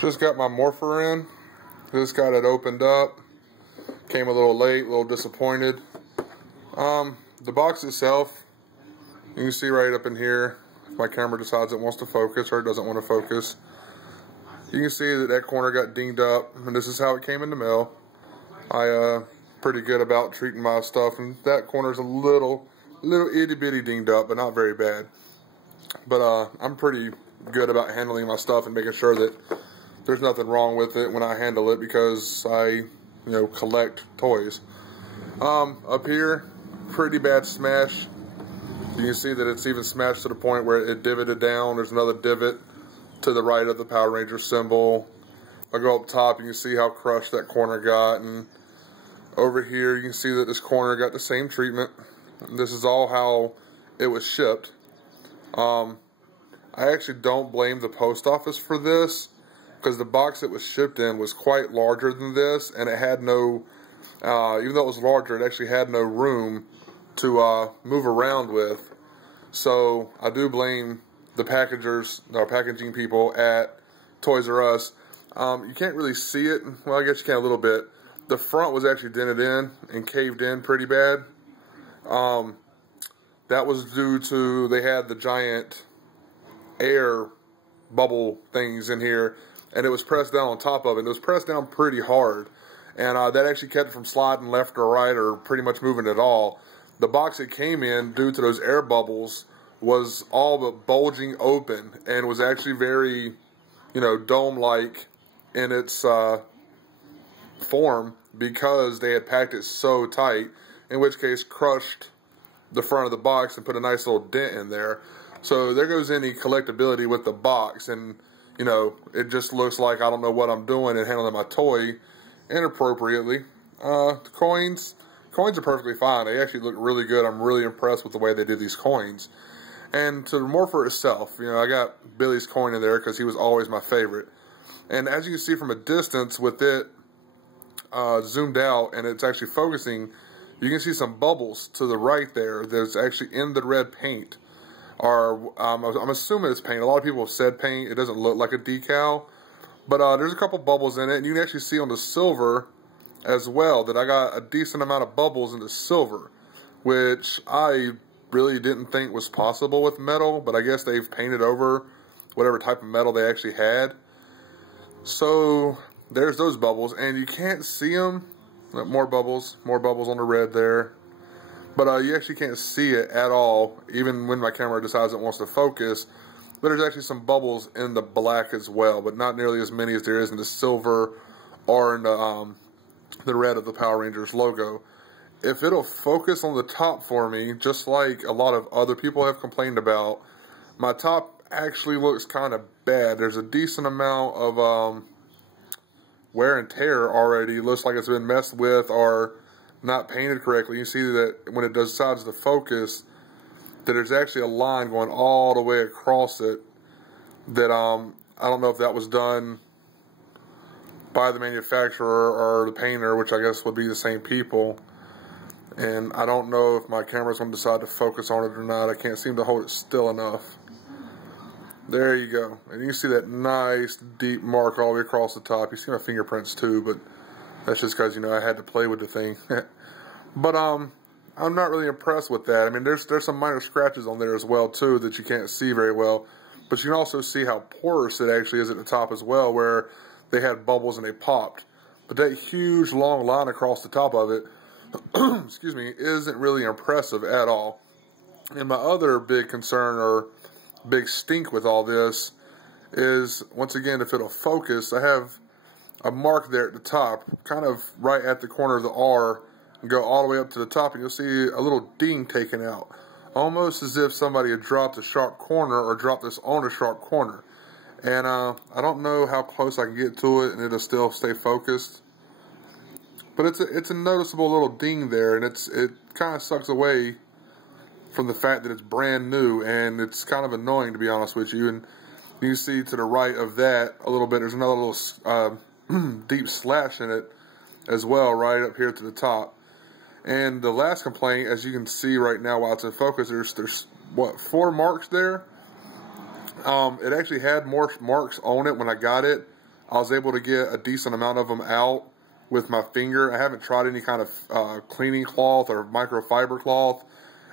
Just got my Morpher in. Just got it opened up. Came a little late, a little disappointed. The box itself, you can see right up in here, if my camera decides it wants to focus or it doesn't want to focus. You can see that corner got dinged up, and this is how it came in the mail. I pretty good about treating my stuff, and that corner's a little itty bitty dinged up, but not very bad. But I'm pretty good about handling my stuff and making sure that there's nothing wrong with it when I handle it, because I, collect toys. Up here, pretty bad smash. You can see that it's even smashed to the point where it divoted down. There's another divot to the right of the Power Ranger symbol. If I go up top, you can see how crushed that corner got, and over here you can see that this corner got the same treatment. This is all how it was shipped. I actually don't blame the post office for this, because the box it was shipped in was quite larger than this, and it had no, even though it was larger, it actually had no room to move around with. So I do blame the packaging people at Toys R Us. You can't really see it. Well, I guess you can a little bit. The front was actually dented in and caved in pretty bad. That was due to, they had the giant air bubble things in here, and it was pressed down on top of it. It was pressed down pretty hard, and that actually kept it from sliding left or right or pretty much moving at all. The box it came in, due to those air bubbles, was all but bulging open, and was actually very, dome-like in its form, because they had packed it so tight, in which case crushed the front of the box and put a nice little dent in there. So there goes any collectability with the box, and it just looks like I don't know what I'm doing and handling my toy inappropriately. The coins are perfectly fine. They actually look really good. I'm really impressed with the way they did these coins. And to the Morpher itself, I got Billy's coin in there because he was always my favorite. And as you can see from a distance, with it zoomed out and it's actually focusing, you can see some bubbles to the right there. There's actually in the red paint. I'm assuming it's paint. A lot of people have said paint. It doesn't look like a decal. But there's a couple bubbles in it. And you can actually see on the silver as well that I got a decent amount of bubbles in the silver, which I really didn't think was possible with metal, but I guess they've painted over whatever type of metal they actually had. So there's those bubbles, and you can't see them. More bubbles on the red there. But you actually can't see it at all, even when my camera decides it wants to focus. But there's actually some bubbles in the black as well, but not nearly as many as there is in the silver or in the red of the Power Rangers logo. If it'll focus on the top for me, just like a lot of other people have complained about, my top actually looks kind of bad. There's a decent amount of wear and tear already. Looks like it's been messed with or not painted correctly. You see that when it decides to focus, that there's actually a line going all the way across it that I don't know if that was done by the manufacturer or the painter, which I guess would be the same people. And I don't know if my camera's going to decide to focus on it or not. I can't seem to hold it still enough. There you go. And you can see that nice deep mark all the way across the top. You see my fingerprints too, but that's just because, I had to play with the thing. But I'm not really impressed with that. I mean, there's some minor scratches on there as well too that you can't see very well. But you can also see how porous it actually is at the top as well, where they had bubbles and they popped. But that huge long line across the top of it, excuse me, isn't really impressive at all. And my other big concern or big stink with all this is, once again, if it'll focus, I have a mark there at the top, kind of right at the corner of the R, and go all the way up to the top, and you'll see a little ding taken out. Almost as if somebody had dropped a sharp corner or dropped this on a sharp corner. And I don't know how close I can get to it and it'll still stay focused. But it's a noticeable little ding there, and it kind of sucks away from the fact that it's brand new, and it's kind of annoying, to be honest with you. And you can see to the right of that a little bit, there's another little deep slash in it as well, right up here to the top. And the last complaint, as you can see right now while it's in focus, there's what, 4 marks there? It actually had more marks on it when I got it I was able to get a decent amount of them out with my finger. I haven't tried any kind of cleaning cloth or microfiber cloth,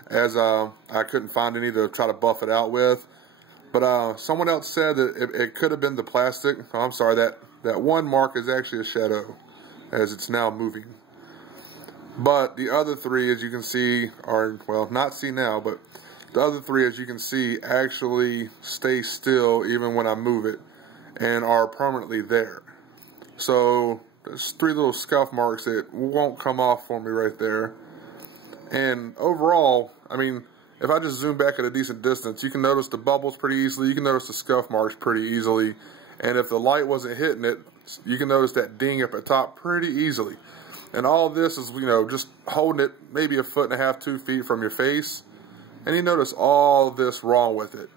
as I couldn't find any to try to buff it out with. But someone else said that it could have been the plastic. Oh, I'm sorry, that one mark is actually a shadow, as it's now moving. But the other three, as you can see, are, well, not see now, but the other three, as you can see, actually stay still even when I move it and are permanently there. So there's 3 little scuff marks that won't come off for me right there. And overall, I mean, if I just zoom back at a decent distance, you can notice the bubbles pretty easily. You can notice the scuff marks pretty easily. And if the light wasn't hitting it, you can notice that ding up at top pretty easily. And all this is, you know, just holding it maybe 1.5 feet, 2 feet from your face. And you notice all this wrong with it.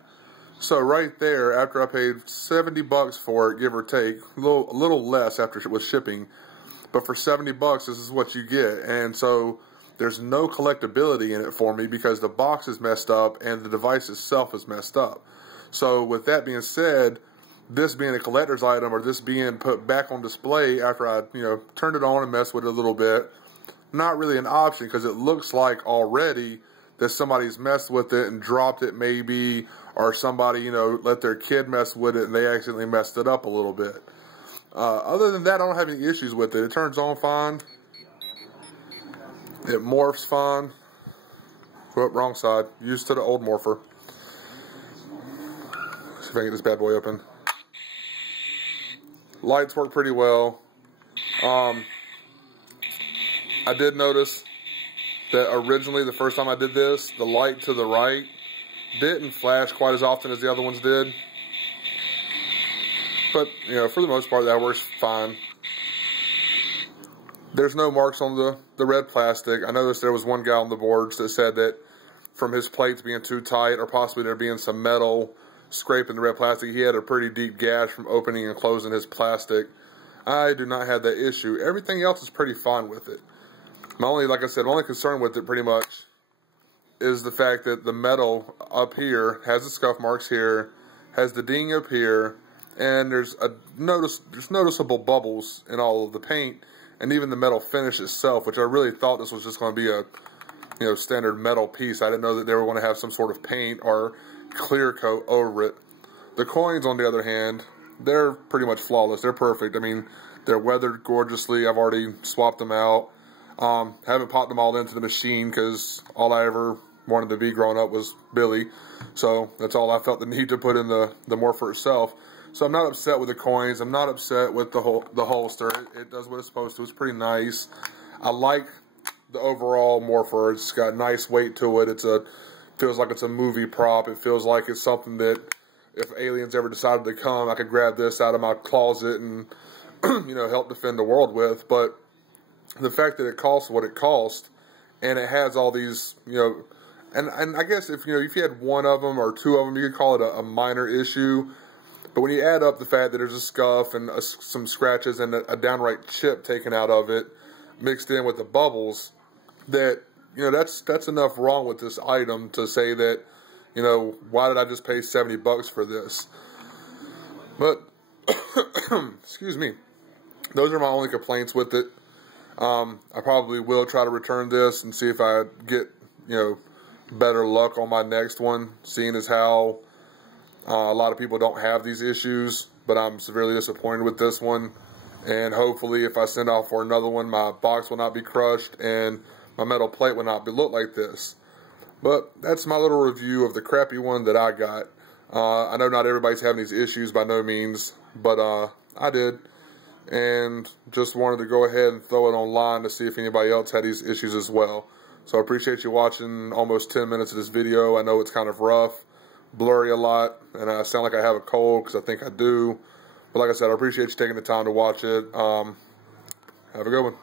So right there, after I paid $70 for it, give or take, a little less after with shipping, but for $70, this is what you get. And so there's no collectability in it for me because the box is messed up and the device itself is messed up. So with that being said, this being a collector's item, or this being put back on display after I, you know, turned it on and messed with it a little bit, not really an option, because it looks like already that somebody's messed with it and dropped it maybe, or somebody, you know, let their kid mess with it and they accidentally messed it up a little bit. Other than that, I don't have any issues with it. It turns on fine. It morphs fine. Whoop, wrong side. Used to the old Morpher. See if I can get this bad boy open. Lights work pretty well. I did notice that originally, the first time I did this, the light to the right didn't flash quite as often as the other ones did. But, you know, for the most part, that works fine. There's no marks on the red plastic. I noticed there was one guy on the boards that said that from his plates being too tight, or possibly there being some metal scraping the red plastic, he had a pretty deep gash from opening and closing his plastic. I do not have that issue. Everything else is pretty fine with it. Like I said, my only concern with it pretty much is the fact that the metal up here has the scuff marks here, has the ding up here, and there's noticeable bubbles in all of the paint, and even the metal finish itself, which I really thought this was just going to be a, you know, standard metal piece. I didn't know that they were going to have some sort of paint or clear coat over it. The coins, on the other hand, they're pretty much flawless. They're perfect. I mean, they're weathered gorgeously. I've already swapped them out. Haven't popped them all into the machine because all I ever wanted to be growing up was Billy. So that's all I felt the need to put in the Morpher itself. So I'm not upset with the coins. I'm not upset with the holster. It does what it's supposed to. It's pretty nice. I like the overall Morpher. It's got nice weight to it. Feels like it's a movie prop. It feels like it's something that if aliens ever decided to come, I could grab this out of my closet and you know, help defend the world with. But the fact that it costs what it cost, and it has all these, you know, and I guess if you had one of them or two of them, you could call it a minor issue. But when you add up the fact that there's a scuff and some scratches and a downright chip taken out of it, mixed in with the bubbles, that, you know, that's enough wrong with this item to say that, you know, why did I just pay $70 for this? But excuse me, those are my only complaints with it. I probably will try to return this and see if I get, you know, better luck on my next one, seeing as how a lot of people don't have these issues. But I'm severely disappointed with this one, and hopefully if I send out for another one, my box will not be crushed and my metal plate will not look like this. But that's my little review of the crappy one that I got. I know not everybody's having these issues by no means, but I did. And just wanted to go ahead and throw it online to see if anybody else had these issues as well. So I appreciate you watching almost 10 minutes of this video. I know it's kind of rough, blurry a lot, and I sound like I have a cold because I think I do. But like I said, I appreciate you taking the time to watch it. Have a good one.